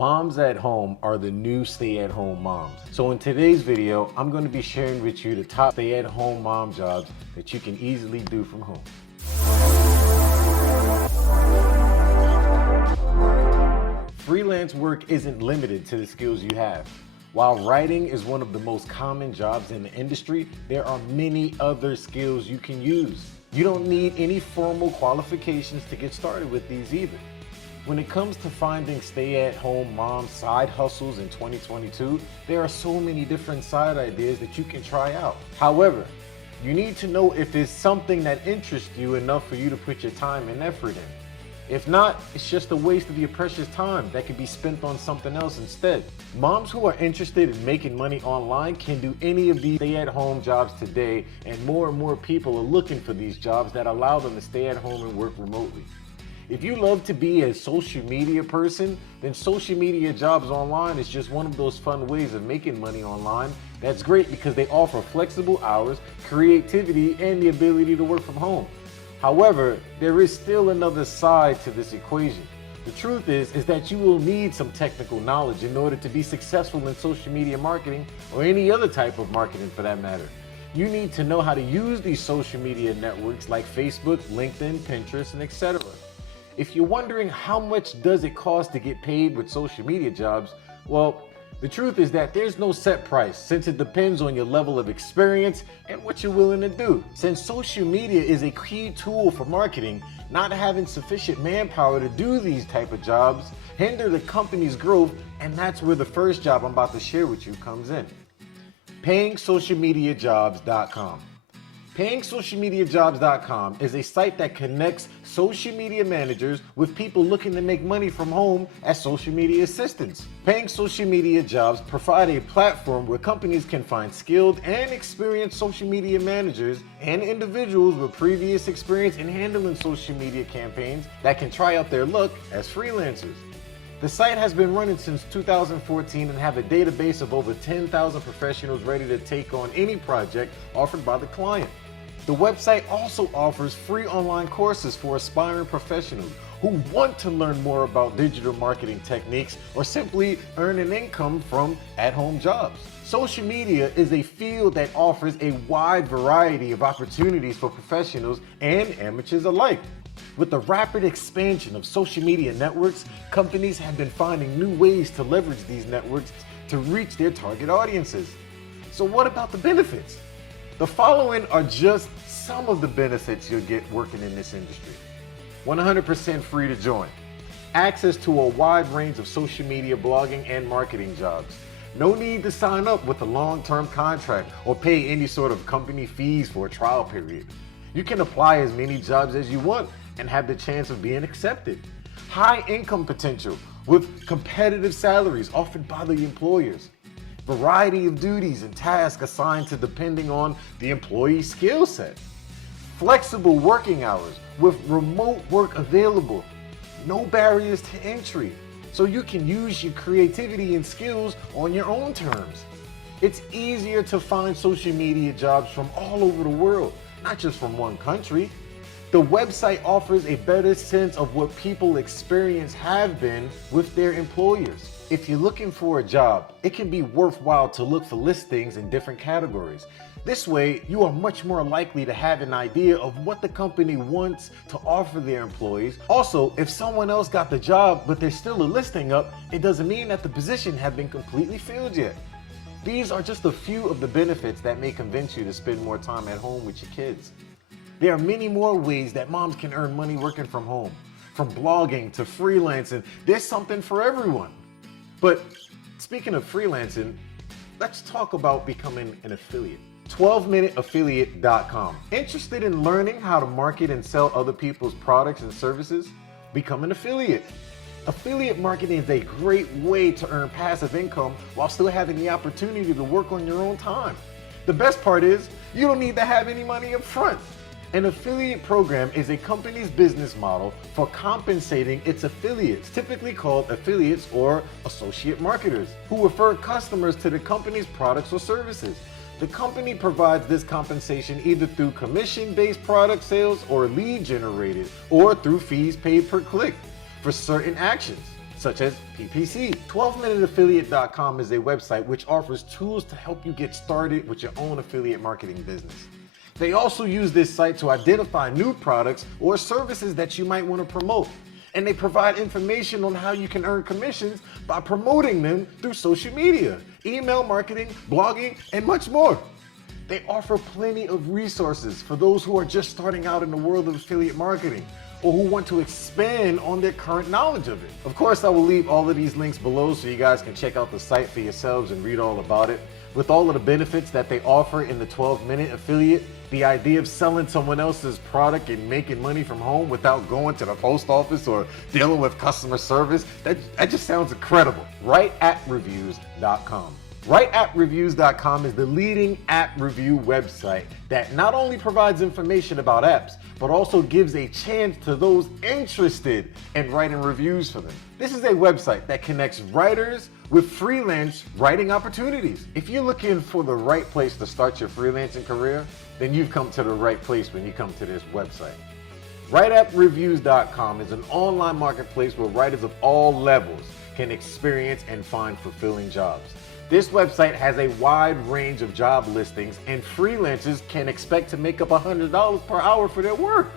Moms at home are the new stay-at-home moms. So in today's video, I'm going to be sharing with you the top stay-at-home mom jobs that you can easily do from home. Freelance work isn't limited to the skills you have. While writing is one of the most common jobs in the industry, there are many other skills you can use. You don't need any formal qualifications to get started with these either. When it comes to finding stay-at-home mom side hustles in 2022, there are so many different side ideas that you can try out. However, you need to know if it's something that interests you enough for you to put your time and effort in. If not, it's just a waste of your precious time that could be spent on something else instead. Moms who are interested in making money online can do any of these stay-at-home jobs today, and more people are looking for these jobs that allow them to stay at home and work remotely. If you love to be a social media person, then social media jobs online is just one of those fun ways of making money online. That's great because they offer flexible hours, creativity, and the ability to work from home. However, there is still another side to this equation. The truth is that you will need some technical knowledge in order to be successful in social media marketing or any other type of marketing for that matter. You need to know how to use these social media networks like Facebook, LinkedIn, Pinterest, and etc. If you're wondering how much does it cost to get paid with social media jobs, well, the truth is that there's no set price since it depends on your level of experience and what you're willing to do. Since social media is a key tool for marketing, not having sufficient manpower to do these type of jobs hinder the company's growth, and that's where the first job I'm about to share with you comes in. PayingSocialMediaJobs.com. PayingSocialMediaJobs.com is a site that connects social media managers with people looking to make money from home as social media assistants. Paying Social Media Jobs provide a platform where companies can find skilled and experienced social media managers and individuals with previous experience in handling social media campaigns that can try out their luck as freelancers. The site has been running since 2014 and have a database of over 10,000 professionals ready to take on any project offered by the client. The website also offers free online courses for aspiring professionals who want to learn more about digital marketing techniques or simply earn an income from at-home jobs. Social media is a field that offers a wide variety of opportunities for professionals and amateurs alike. With the rapid expansion of social media networks, companies have been finding new ways to leverage these networks to reach their target audiences. So what about the benefits? The following are just some of the benefits you'll get working in this industry. 100% free to join. Access to a wide range of social media blogging and marketing jobs. No need to sign up with a long-term contract or pay any sort of company fees for a trial period. You can apply as many jobs as you want and have the chance of being accepted. High income potential with competitive salaries offered by the employers. Variety of duties and tasks assigned to depending on the employee's skill set. Flexible working hours with remote work available. No barriers to entry, so you can use your creativity and skills on your own terms. It's easier to find social media jobs from all over the world, not just from one country. The website offers a better sense of what people's experience have been with their employers. If you're looking for a job, it can be worthwhile to look for listings in different categories. This way, you are much more likely to have an idea of what the company wants to offer their employees. Also, if someone else got the job but there's still a listing up, it doesn't mean that the position has been completely filled yet. These are just a few of the benefits that may convince you to spend more time at home with your kids. There are many more ways that moms can earn money working from home. From blogging to freelancing, there's something for everyone. But speaking of freelancing, let's talk about becoming an affiliate. 12MinuteAffiliate.com. Interested in learning how to market and sell other people's products and services? Become an affiliate. Affiliate marketing is a great way to earn passive income while still having the opportunity to work on your own time. The best part is you don't need to have any money up front. An affiliate program is a company's business model for compensating its affiliates, typically called affiliates or associate marketers, who refer customers to the company's products or services. The company provides this compensation either through commission-based product sales or lead generated, or through fees paid per click for certain actions. such as PPC. 12MinuteAffiliate.com is a website which offers tools to help you get started with your own affiliate marketing business. They also use this site to identify new products or services that you might want to promote. And they provide information on how you can earn commissions by promoting them through social media, email marketing, blogging, and much more. They offer plenty of resources for those who are just starting out in the world of affiliate marketing or who want to expand on their current knowledge of it. Of course, I will leave all of these links below so you guys can check out the site for yourselves and read all about it. With all of the benefits that they offer in the 12-minute affiliate, the idea of selling someone else's product and making money from home without going to the post office or dealing with customer service, that just sounds incredible. WriteAppReviews.com. WriteAppReviews.com is the leading app review website that not only provides information about apps, but also gives a chance to those interested in writing reviews for them. This is a website that connects writers with freelance writing opportunities. If you're looking for the right place to start your freelancing career, then you've come to the right place when you come to this website. WriteAppReviews.com is an online marketplace where writers of all levels can experience and find fulfilling jobs. This website has a wide range of job listings, and freelancers can expect to make up $100 per hour for their work.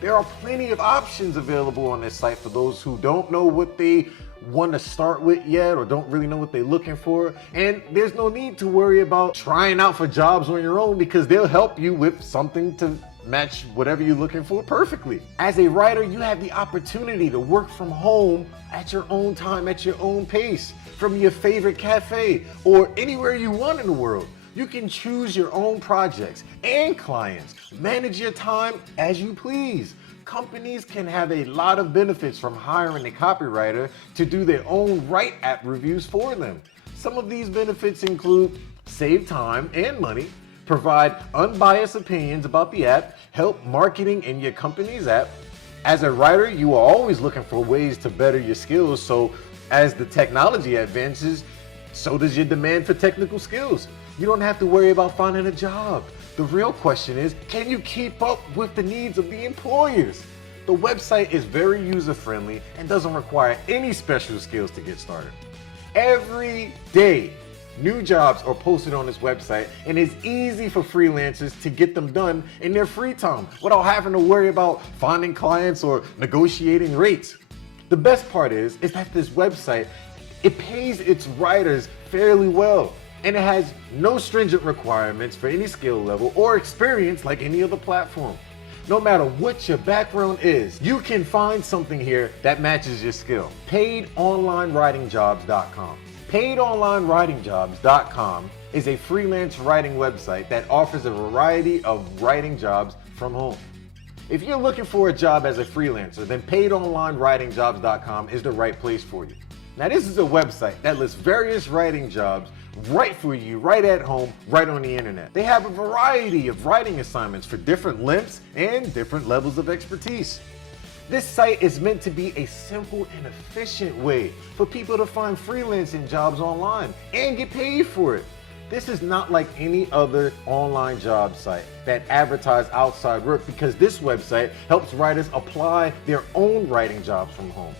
There are plenty of options available on this site for those who don't know what they want to start with yet or don't really know what they're looking for. And there's no need to worry about trying out for jobs on your own because they'll help you with something to match whatever you're looking for perfectly. As a writer, you have the opportunity to work from home at your own time, at your own pace, from your favorite cafe or anywhere you want in the world. You can choose your own projects and clients, manage your time as you please. Companies can have a lot of benefits from hiring a copywriter to do their own write app reviews for them. Some of these benefits include save time and money, provide unbiased opinions about the app, help marketing in your company's app. As a writer, you are always looking for ways to better your skills, so as the technology advances, so does your demand for technical skills. You don't have to worry about finding a job. The real question is, can you keep up with the needs of the employers? The website is very user-friendly and doesn't require any special skills to get started. Every day, new jobs are posted on this website, and it's easy for freelancers to get them done in their free time without having to worry about finding clients or negotiating rates. The best part is that this website, it pays its writers fairly well, and it has no stringent requirements for any skill level or experience like any other platform. No matter what your background is, you can find something here that matches your skill. PaidOnlineWritingJobs.com. PaidOnlineWritingJobs.com is a freelance writing website that offers a variety of writing jobs from home. If you're looking for a job as a freelancer, then PaidOnlineWritingJobs.com is the right place for you. Now, this is a website that lists various writing jobs right for you, right at home, right on the internet. They have a variety of writing assignments for different lengths and different levels of expertise. This site is meant to be a simple and efficient way for people to find freelancing jobs online and get paid for it. This is not like any other online job site that advertise outside work because this website helps writers apply their own writing jobs from home.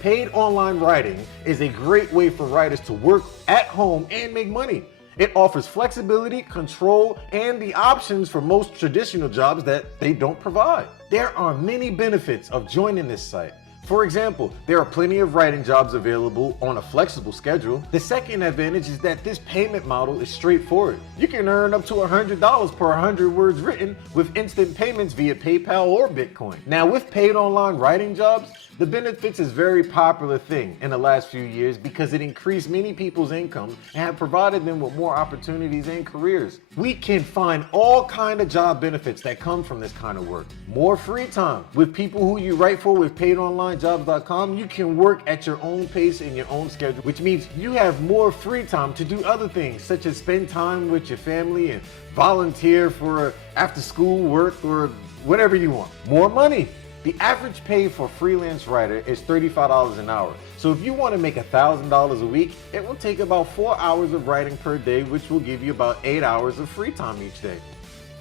Paid online writing is a great way for writers to work at home and make money. It offers flexibility, control, and the options for most traditional jobs that they don't provide. There are many benefits of joining this site. For example, there are plenty of writing jobs available on a flexible schedule. The second advantage is that this payment model is straightforward. You can earn up to $100 per 100 words written with instant payments via PayPal or Bitcoin. Now, with paid online writing jobs, the benefits is a very popular thing in the last few years because it increased many people's income and have provided them with more opportunities and careers. We can find all kinds of job benefits that come from this kind of work. More free time. With people who you write for with PaidOnlineJobs.com, you can work at your own pace in your own schedule, which means you have more free time to do other things, such as spend time with your family and volunteer for after school work or whatever you want. More money. The average pay for a freelance writer is $35 an hour. So if you want to make $1,000 a week, it will take about 4 hours of writing per day, which will give you about 8 hours of free time each day.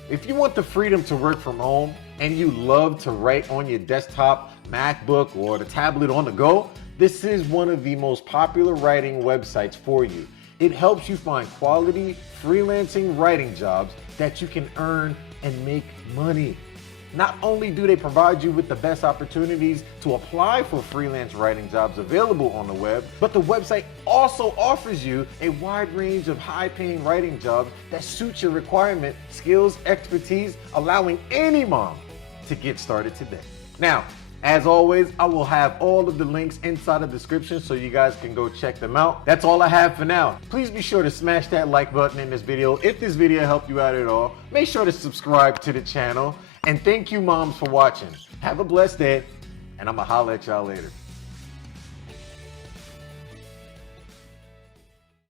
If you want the freedom to work from home and you love to write on your desktop, MacBook, or the tablet on the go, This is one of the most popular writing websites for you. It helps you find quality freelancing writing jobs that you can earn and make money. Not only do they provide you with the best opportunities to apply for freelance writing jobs available on the web, but the website also offers you a wide range of high-paying writing jobs that suit your requirement, skills, expertise, allowing any mom to get started today. Now, as always, I will have all of the links inside the description so you guys can go check them out. That's all I have for now. Please be sure to smash that like button in this video. If this video helped you out at all, make sure to subscribe to the channel. And thank you, moms, for watching. Have a blessed day, and I'm gonna holler at y'all later.